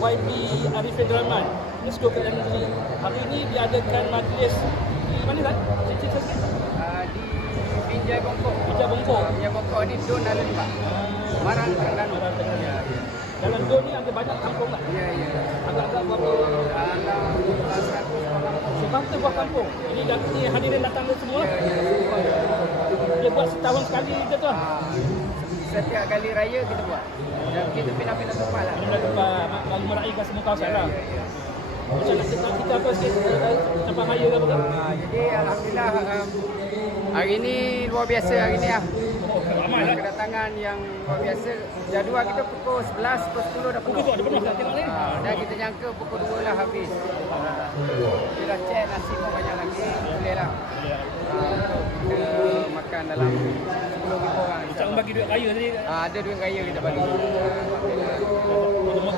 YB Arifin Rahman, Esko Perdana Menteri. Hari ini diadakan majlis di mana kan? Cerita sikit. Di Binjai Bongkok. Binjai Bongkok. Binjai Bongkok ni Dun Alun Pak. Marang Terengganu. Marang Terengganu. Dalam Dun ni ada banyak kampung tak? Ya, ya. Agak-agak berapa? Dalam 100 buah kampung. Ini hadirin datang ke semua? Ya, ya. Dia buat setahun sekali ke tuan? Setiap kali raya kita buat. Dan kita pindah-pindah tempat lah. Pindah tempat, malu meraihkan semua kawasan lah. Ya. Macam nak kita apa sikit tempat raya ke apa kan? Jadi Alhamdulillah hari ni luar biasa hari ni lah. Ramai lah. Kedatangan yang luar biasa. Jadual kita pukul 11, pukul 10 dah penuh. Pukul 2 dah penuh tak tengok ni? Dan kita jangka pukul 2 lah habis. Kita cek nasi pun banyak lagi. Boleh lah. Kita makan dalam 10 orang. Macam bagi duit raya tadi. Ada duit raya kita bagi. Terima